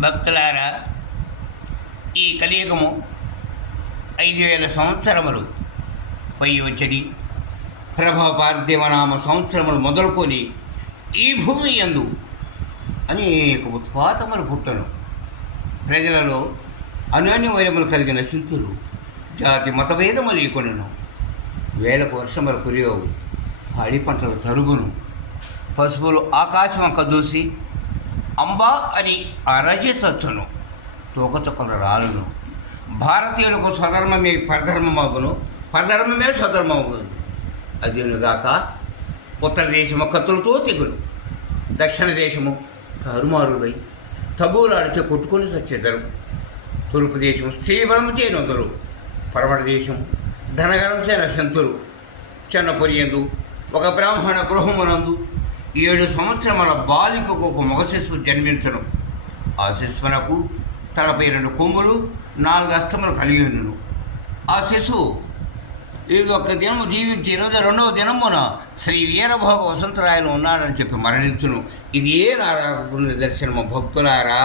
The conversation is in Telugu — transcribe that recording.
భక్తులారా, ఈ కలియుగము 5000 సంవత్సరములు పై వచ్చడి ప్రభవ పార్థివనామ సంవత్సరములు మొదలుకొని ఈ భూమి యందు అనేక ఉత్పాతములు పుట్టను. ప్రజలలో అన్యోన్యవైరములు కలిగిన చింతులు జాతి మతభేదము లేకొనెను. వేలకు వర్షములు కురియవు, పాడి పంటలు తరుగును. పశువులు ఆకాశం కదూసి అంబా అని అరచిచచ్చును. తోకచుక్కలు రాలును. భారతీయులకు స్వధర్మమే పరధర్మమగును, పరధర్మమే స్వధర్మమగును. అదేనుగాక ఉత్తర దేశము కత్తులతో తెగులు, దక్షిణ దేశము తారుమారులై తగులాడితే కొట్టుకొని సచ్చేదరు. తూర్పు దేశం స్త్రీ బలముచే నొందరు, పడమట దేశం ధనగరంచే నశంతురు. చెన్నపురియందు ఒక బ్రాహ్మణ గృహమునందు 7 సంవత్సరముల బాలికకు ఒక మగ శిశువు జన్మించను. ఆ శిశువునకు తలపై 2 కొమ్ములు 4 హస్తములు కలిగి ఉన్నను. ఆ శిశువు ఇది ఒక్క దినము జీవించి 22వ దినమున శ్రీ వీరభోగ వసంతరాయలు ఉన్నాడని చెప్పి మరణించును. ఇది ఏ నారాయణ దర్శనము భక్తులారా.